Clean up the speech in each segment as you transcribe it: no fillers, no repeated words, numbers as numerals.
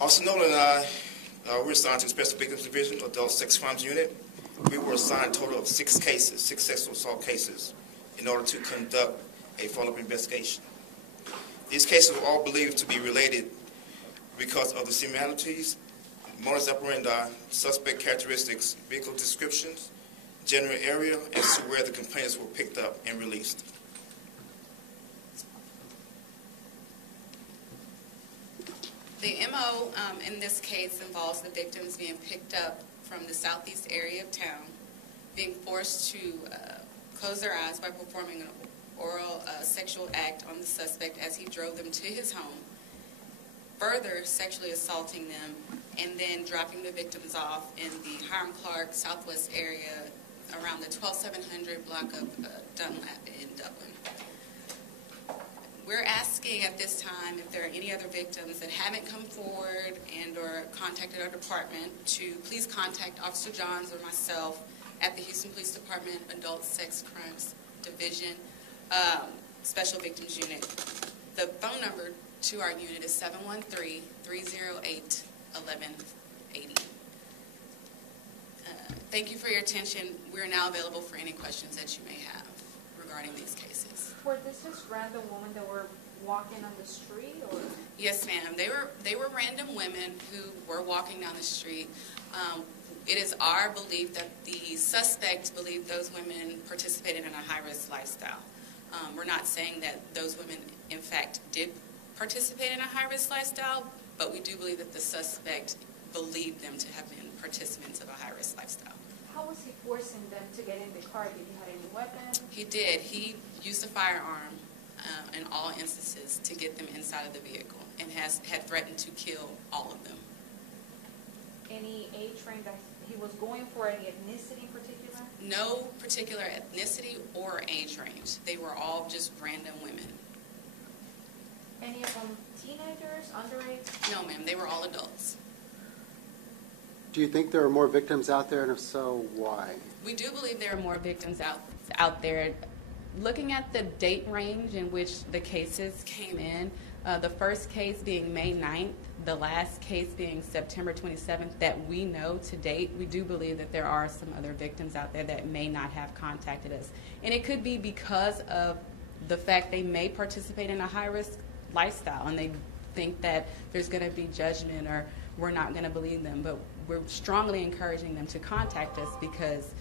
Officer Nolan and I were assigned to the Special Victims Division, Adult Sex Crimes Unit. We were assigned a total of 6 cases, 6 sexual assault cases, in order to conduct a follow-up investigation. These cases were all believed to be related because of the similarities, modus operandi, suspect characteristics, vehicle descriptions, general area, as to where the complainants were picked up and released. The MO in this case involves the victims being picked up from the southeast area of town, being forced to close their eyes by performing an oral sexual act on the suspect as he drove them to his home, further sexually assaulting them, and then dropping the victims off in the Hiram Clark Southwest area around the 12700 block of Dunlap in Dublin. We're asking at this time if there are any other victims that haven't come forward and or contacted our department to please contact Officer Johns or myself at the Houston Police Department Adult Sex Crimes Division Special Victims Unit. The phone number to our unit is 713-308-1180. Thank you for your attention. We are now available for any questions that you may have regarding these cases. Were this just random women that were walking on the street, or? Yes, ma'am. They were random women who were walking down the street. It is our belief that the suspect believed those women participated in a high-risk lifestyle. We're not saying that those women, in fact, did participate in a high-risk lifestyle, but we do believe that the suspect believed them to have been participants of a high-risk lifestyle. How was he forcing them to get in the car? Did he have any weapon? He did. He used a firearm in all instances to get them inside of the vehicle and had threatened to kill all of them. Any age range that he was going for, any ethnicity in particular? No particular ethnicity or age range. They were all just random women. Any of them teenagers, underage? No, ma'am. They were all adults. Do you think there are more victims out there, and if so, why? We do believe there are more victims out there. Looking at the date range in which the cases came in, the first case being May 9th, the last case being September 27th, that we know to date, we do believe that there are some other victims out there that may not have contacted us. And it could be because of the fact they may participate in a high-risk lifestyle and they think that there's going to be judgment or we're not going to believe them. But we're strongly encouraging them to contact us because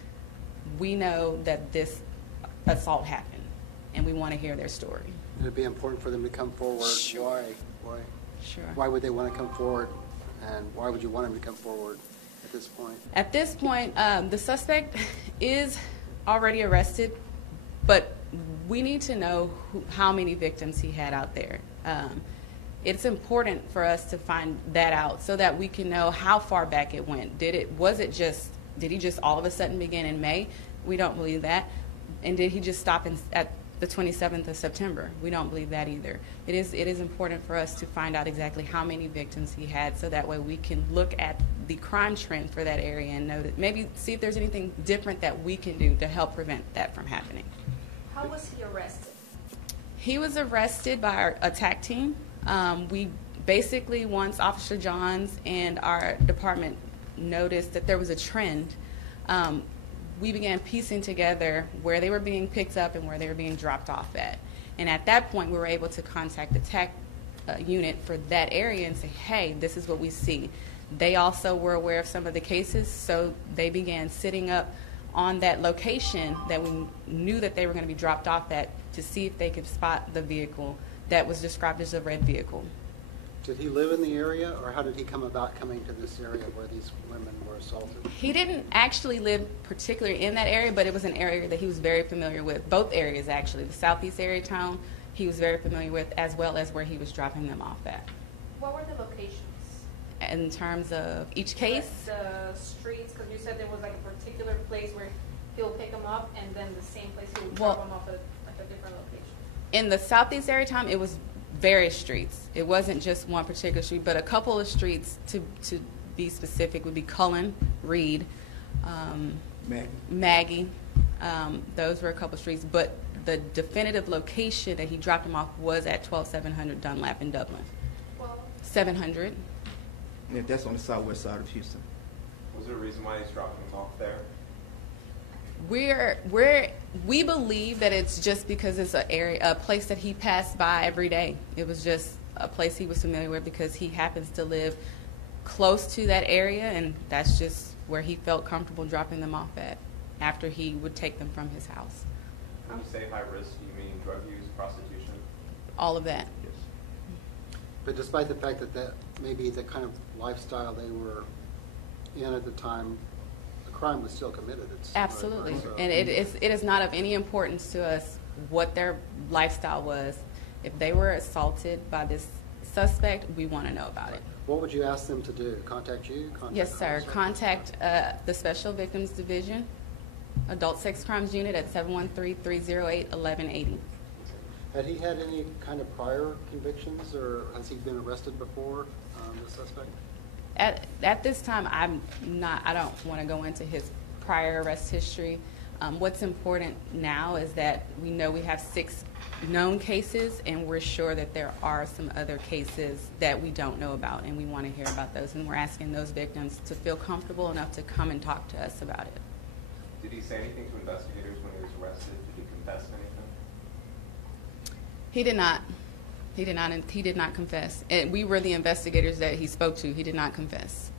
we know that this assault happened and we want to hear their story. It'd be important for them to come forward. Sure. Why? Sure. Why would they want to come forward, and why would you want them to come forward at this point? At this point, the suspect is already arrested, but we need to know how many victims he had out there. It's important for us to find that out so that we can know how far back it went. Did he just all of a sudden begin in May? We don't believe that. And did he just stop at the 27th of September? We don't believe that either. It is important for us to find out exactly how many victims he had so that way we can look at the crime trend for that area and know that maybe see if there's anything different that we can do to help prevent that from happening. How was he arrested? He was arrested by our attack team. We basically, once Officer Johns and our department noticed that there was a trend, we began piecing together where they were being picked up and where they were being dropped off at. And at that point, we were able to contact the TAC unit for that area and say, hey, this is what we see. They also were aware of some of the cases, so they began sitting up on that location that we knew that they were going to be dropped off at to see if they could spot the vehicle that was described as a red vehicle. Did he live in the area, or how did he come about coming to this area where these women were assaulted? He didn't actually live particularly in that area, but it was an area that he was very familiar with. Both areas, actually. The southeast area town he was very familiar with, as well as where he was dropping them off at. What were the locations? In terms of each case? The streets, because you said there was like a particular place where he'll pick them up, and then the same place he would drop them off at like a different location. In the southeast area town, it was various streets. It wasn't just one particular street, but a couple of streets, to be specific, would be Cullen, Reed, Maggie. Those were a couple of streets, but the definitive location that he dropped him off was at 12700 Dunlap in Dublin. 700. Yeah, that's on the southwest side of Houston. Was there a reason why he's dropping them off there? We believe that it's just because it's a place that he passed by every day. It was just a place he was familiar with because he happens to live close to that area, and that's just where he felt comfortable dropping them off at after he would take them from his house. When you say high risk, do you mean drug use, prostitution? All of that. Yes. But despite the fact that that may be the kind of lifestyle they were in at the time, the crime was still committed. It's Absolutely. right, so- And it is not of any importance to us what their lifestyle was. If they were assaulted by this suspect, we want to know about it. What would you ask them to do? Contact you? Contact Yes, the sir. officer? Contact the Special Victims Division, Adult Sex Crimes Unit at 713-308-1180. Had he had any kind of prior convictions, or has he been arrested before, the suspect? At this time, I don't want to go into his prior arrest history. What's important now is that we know we have 6 known cases, and we're sure that there are some other cases that we don't know about, and we want to hear about those. And we're asking those victims to feel comfortable enough to come and talk to us about it. Did he say anything to investigators when he was arrested? Did he confess to anything? He did not. He did not confess. And we were the investigators that he spoke to. He did not confess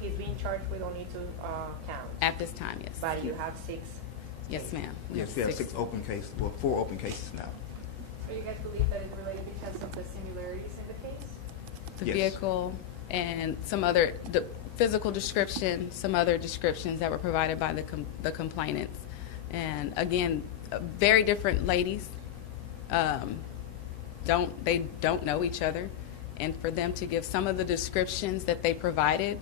He's being charged with only 2 counts, at this time. Yes. but you have 6. Yes, ma'am. Yes, we have 6 open cases, well, 4 open cases now. So you guys believe that it's related because of the similarities in the case? The Yes. vehicle and some other the physical description, some other descriptions that were provided by the complainants. And again, very different ladies. They don't know each other, and for them to give some of the descriptions that they provided,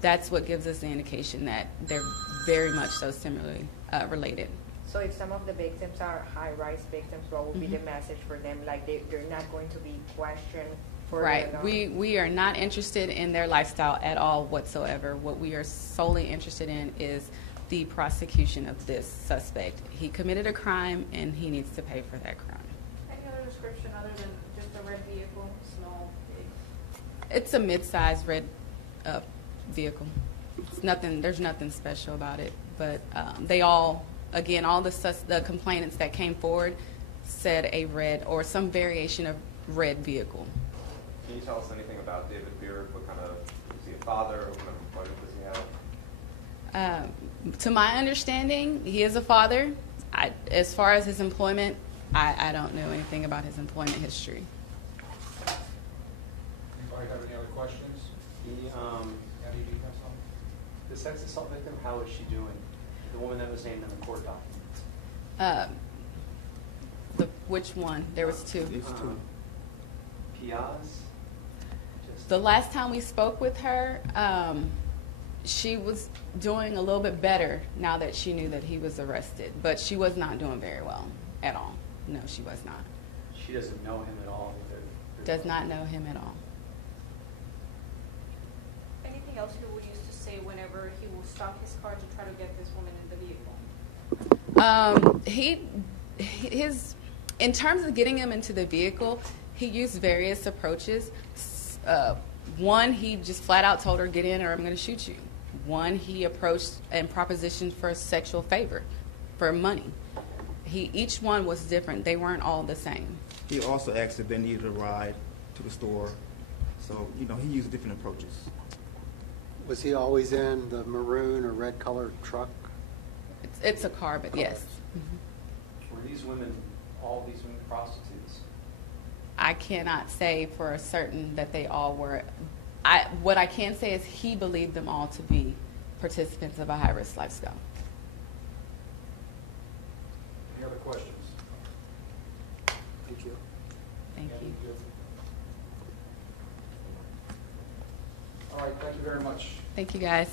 that's what gives us the indication that they're very much so similarly related. So if some of the victims are high-rise victims, what would be the message for them? Like they're not going to be questioned further Right. along? We are not interested in their lifestyle at all whatsoever. What we are solely interested in is the prosecution of this suspect. He committed a crime, and he needs to pay for that crime. Any other description other than just a red vehicle, small, big? It's a mid-sized red vehicle. It's nothing. There's nothing special about it. But they all, again, all the complainants that came forward said a red or some variation of red vehicle. Can you tell us anything about David Beard? What kind of, is he a father? What kind of employment does he have? To my understanding, he is a father. As far as his employment, I don't know anything about his employment history. Anybody have any other questions? The, Abby, do you have something? the sex assault victim, how is she doing? The woman that was named in the court document. Which one? There was 2. It's 2. Piaz? Just- The last time we spoke with her, she was doing a little bit better now that she knew that he was arrested, but she was not doing very well at all. No, she was not. She doesn't know him at all. Does not know him at all. Anything else he will use to say whenever he will stop his car to try to get this woman in the vehicle? In terms of getting him into the vehicle, he used various approaches. One, he just flat out told her, "Get in or I'm going to shoot you." One, he approached and propositioned for a sexual favor, for money. Each one was different. They weren't all the same. He also asked if they needed a ride to the store. So, he used different approaches. Was he always in the maroon or red colored truck? It's a car, but yes. Were these women, all these women prostitutes? I cannot say for certain that they all were. What I can say is he believed them all to be participants of a high-risk lifestyle. Any other questions? Thank you. Thank you. All right, thank you very much. Thank you, guys.